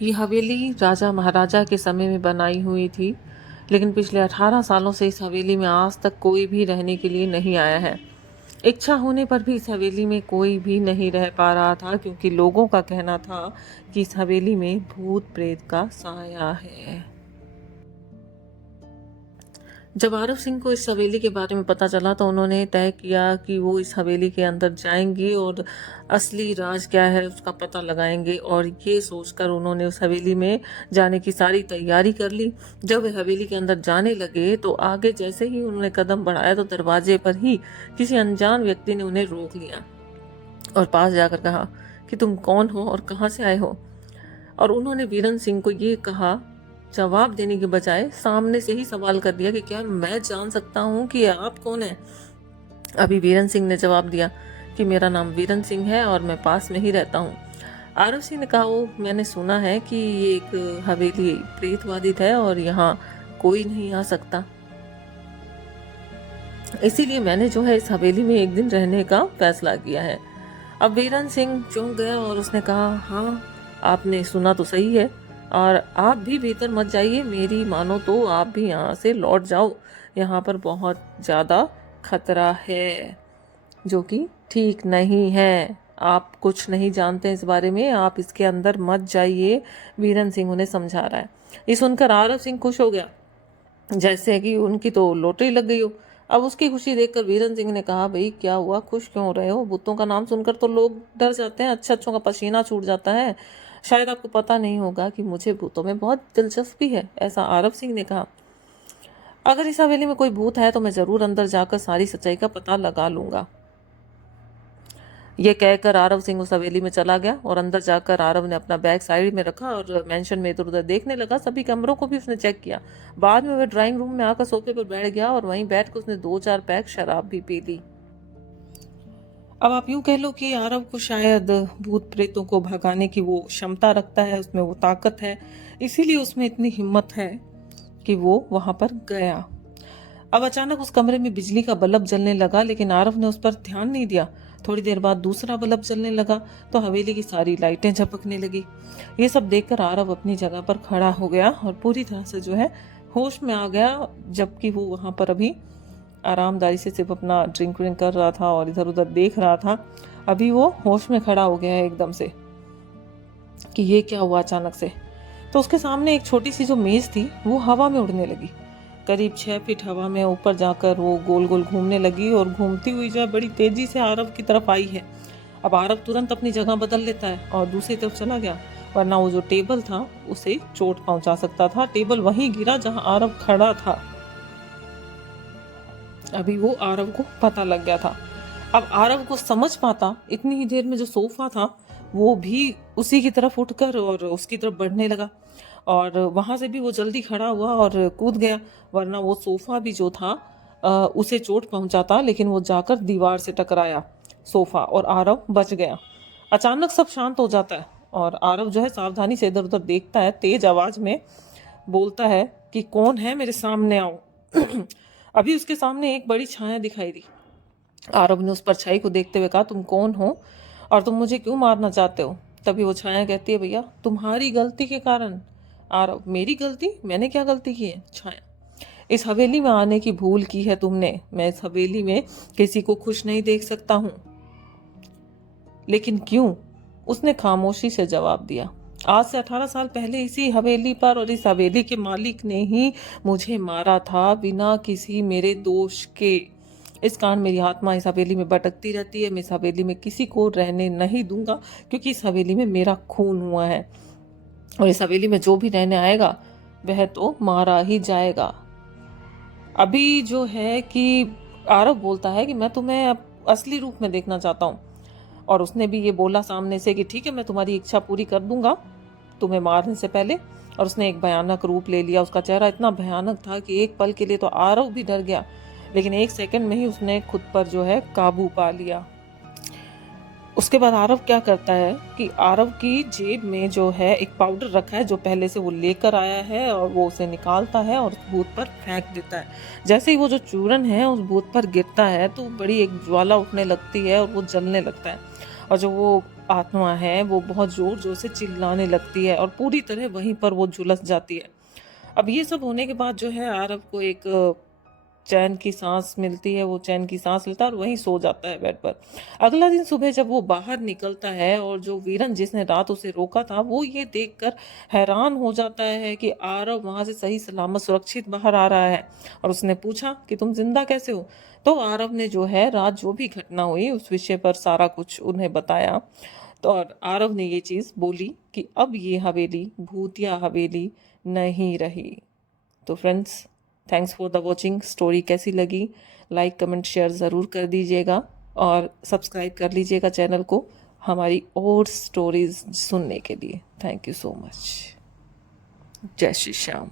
ये हवेली राजा महाराजा के समय में बनाई हुई थी, लेकिन पिछले 18 सालों से इस हवेली में आज तक कोई भी रहने के लिए नहीं आया है। इच्छा होने पर भी इस हवेली में कोई भी नहीं रह पा रहा था, क्योंकि लोगों का कहना था कि इस हवेली में भूत प्रेत का साया है। जब आरव सिंह को इस हवेली के बारे में पता चला तो उन्होंने तय किया कि वो इस हवेली के अंदर जाएंगे और असली राज क्या है उसका पता लगाएंगे। और ये सोचकर उन्होंने उस हवेली में जाने की सारी तैयारी कर ली। जब वे हवेली के अंदर जाने लगे तो आगे जैसे ही उन्होंने कदम बढ़ाया तो दरवाजे पर ही किसी अनजान व्यक्ति ने उन्हें रोक लिया और पास जाकर कहा कि तुम कौन हो और कहाँ से आए हो। और उन्होंने वीरन सिंह को ये कहा, जवाब देने के बजाय सामने से ही सवाल कर दिया कि क्या मैं जान सकता हूँ कि आप कौन हैं। अभी वीरन सिंह ने जवाब दिया कि मेरा नाम वीरन सिंह है और मैं पास में ही रहता हूँ। आरव सिंह ने कहा, मैंने सुना है कि ये एक हवेली प्रेतवादित है और यहाँ कोई नहीं आ सकता, इसीलिए मैंने जो है इस हवेली में एक दिन रहने का फैसला किया है। अब वीरन सिंह चौंक गया और उसने कहा, हाँ आपने सुना तो सही है, और आप भी भीतर मत जाइए, मेरी मानो तो आप भी यहाँ से लौट जाओ, यहाँ पर बहुत ज़्यादा खतरा है जो कि ठीक नहीं है। आप कुछ नहीं जानते इस बारे में, आप इसके अंदर मत जाइए, वीरन सिंह उन्हें समझा रहा है। ये सुनकर आरव सिंह खुश हो गया, जैसे कि उनकी तो लॉटरी लग गई हो। अब उसकी खुशी देखकर वीरन सिंह ने कहा, भाई क्या हुआ, खुश क्यों हो रहे हो? भूतों का नाम सुनकर तो लोग डर जाते हैं, अच्छे अच्छों का पसीना छूट जाता है। शायद आपको पता नहीं होगा कि मुझे भूतों में बहुत दिलचस्पी है, ऐसा आरव सिंह ने कहा। अगर इस हवेली में कोई भूत है तो मैं जरूर अंदर जाकर सारी सच्चाई का पता लगा लूंगा। ये कहकर आरव सिंह उस हवेली में चला गया और अंदर जाकर आरव ने अपना बैग साइड में रखा और मेंशन में इधर उधर देखने लगा। सभी कमरों को भी उसने चेक किया। बाद में वह ड्राइंग रूम में आकर सोफे पर बैठ गया और वहीं बैठकर उसने 2-4 पैक शराब भी पी ली। अब आप यूं कह लो कि आरव को शायद भूत प्रेतों को भगाने की वो क्षमता रखता है, उसमें वो ताकत है, इसीलिए उसमें इतनी हिम्मत है कि वो वहां पर गया। अब अचानक उस कमरे में बिजली का बल्ब जलने लगा, लेकिन आरव ने उस पर ध्यान नहीं दिया। थोड़ी देर बाद दूसरा बल्ब जलने लगा तो हवेली की सारी लाइटें झपकने लगी। ये सब देखकर आरव अपनी जगह पर खड़ा हो गया और पूरी तरह से जो है होश में आ गया, जबकि वो वहां पर अभी आरामदारी से सिर्फ अपना ड्रिंक व्रिंक कर रहा था और इधर उधर देख रहा था। अभी वो होश में खड़ा हो गया है एकदम से कि ये क्या हुआ अचानक से। तो उसके सामने एक छोटी सी जो मेज थी वो हवा में उड़ने लगी। करीब 6 फीट हवा में ऊपर जाकर वो गोल गोल घूमने लगी और घूमती हुई जो है बड़ी तेजी से आरव की तरफ आई है। अब आरव तुरंत अपनी जगह बदल लेता है और दूसरी तरफ चला गया, वरना वो जो टेबल था उसे चोट पहुंचा सकता था। टेबल वहीं गिरा जहां आरव खड़ा था। अभी वो आरव को पता लग गया था। अब आरव को समझ पाता इतनी ही देर में जो सोफा था वो भी उसी की तरफ उठकर और उसकी तरफ बढ़ने लगा, और वहां से भी वो जल्दी खड़ा हुआ और कूद गया, वरना वो सोफा भी जो था उसे चोट पहुंचाता, लेकिन वो जाकर दीवार से टकराया सोफा और आरव बच गया। अचानक सब शांत हो जाता है और आरव जो है सावधानी से इधर उधर देखता है, तेज आवाज में बोलता है कि कौन है, मेरे सामने आओ। अभी उसके सामने एक बड़ी छाया दिखाई दी। आरव ने उस परछाई को देखते हुए कहा, तुम कौन हो और तुम मुझे क्यों मारना चाहते हो? तभी वो छाया कहती है, भैया तुम्हारी गलती के कारण। आरव, मेरी गलती? मैंने क्या गलती की है? छाया, इस हवेली में आने की भूल की है तुमने। मैं इस हवेली में किसी को खुश नहीं देख सकता हूं। लेकिन क्यों? उसने खामोशी से जवाब दिया, आज से 18 साल पहले इसी हवेली पर और इस हवेली के मालिक ने ही मुझे मारा था, बिना किसी मेरे दोष के। इस कारण मेरी आत्मा इस हवेली में भटकती रहती है। मैं इस हवेली में किसी को रहने नहीं दूंगा, क्योंकि इस हवेली में मेरा खून हुआ है और इस हवेली में जो भी रहने आएगा वह तो मारा ही जाएगा। अभी जो है कि आरव बोलता है कि मैं तुम्हें असली रूप में देखना चाहता हूँ, और उसने भी ये बोला सामने से कि ठीक है, मैं तुम्हारी इच्छा पूरी कर दूंगा तुम्हें मारने से पहले। और उसने एक भयानक रूप ले लिया। उसका चेहरा इतना भयानक था कि एक पल के लिए तो आरव भी डर गया, लेकिन एक सेकंड में ही उसने खुद पर जो है काबू पा लिया। उसके बाद आरव क्या करता है कि आरव की जेब में जो है एक पाउडर रखा है जो पहले से वो लेकर आया है, और वो उसे निकालता है और उस भूत पर फेंक देता है। जैसे ही वो जो चूरन है उस भूत पर गिरता है तो बड़ी एक ज्वाला उठने लगती है और वो जलने लगता है। और जो वो आत्मा है वो बहुत ज़ोर ज़ोर से चिल्लाने लगती है और पूरी तरह वहीं पर वो झुलस जाती है। अब ये सब होने के बाद जो है आरव को एक चैन की सांस मिलती है, वो चैन की सांस लेता है और वहीं सो जाता है बेड पर। अगला दिन सुबह जब वो बाहर निकलता है और जो वीरन जिसने रात उसे रोका था वो ये देखकर हैरान हो जाता है कि आरव वहां से सही सलामत सुरक्षित बाहर आ रहा है। और उसने पूछा कि तुम जिंदा कैसे हो। तो आरव ने जो है रात जो भी घटना हुई उस विषय पर सारा कुछ उन्हें बताया। तो और आरव ने ये चीज बोली कि अब ये हवेली भूतिया हवेली नहीं रही। तो friends, thanks for the watching. Story कैसी लगी लाइक कमेंट शेयर ज़रूर कर दीजिएगा और सब्सक्राइब कर लीजिएगा चैनल को हमारी और स्टोरीज सुनने के लिए। Thank you so much. जय श्री श्याम।